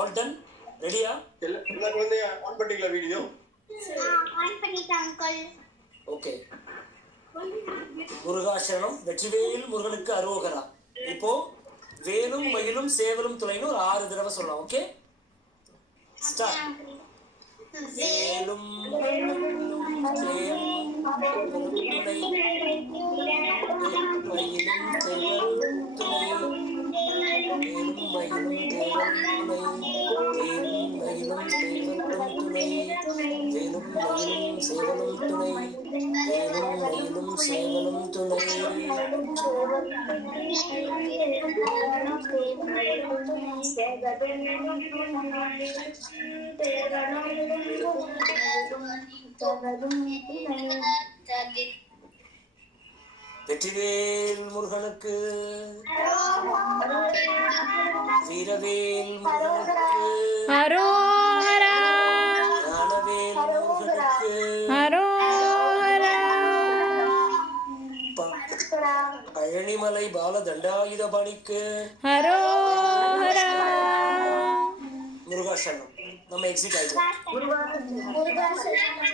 All done ரெடியா? எல்லா குழந்தைய ஆன் பண்ணிட்டீங்களா வீடியோ? ஆன் பண்ணிட்டேன் அங்கிள். ஓகே. முருகாசரணம். வெற்றிவேல் முருகனுக்கு அரோகரா. இப்போ வேலும் மயிலும் சேவலும் துணைன்னு ஒரு 6 தடவை சொல்லலாம். Okay start. வேலும் மயிலும் சேவலும் துணை, மயிலும் சேவலும் துணை, வேலும் மயிலும் தேவரும் துணை, வேலும் மயிலும் சேவலும் துணை, வேலும் மயிலும் சேவலும் துணை. வெற்றிவேல் முருகனுக்கு, வீரவேல் முருகனுக்கு, அரோகரா. ஞானவேல் முருகனுக்கு, அரோகரா. பழனிமலை பால தண்டாயுதபாணிக்கு அரோகரா. முருகாசரணம். நம்ம எக்ஸிட் ஆயிடுவோம்.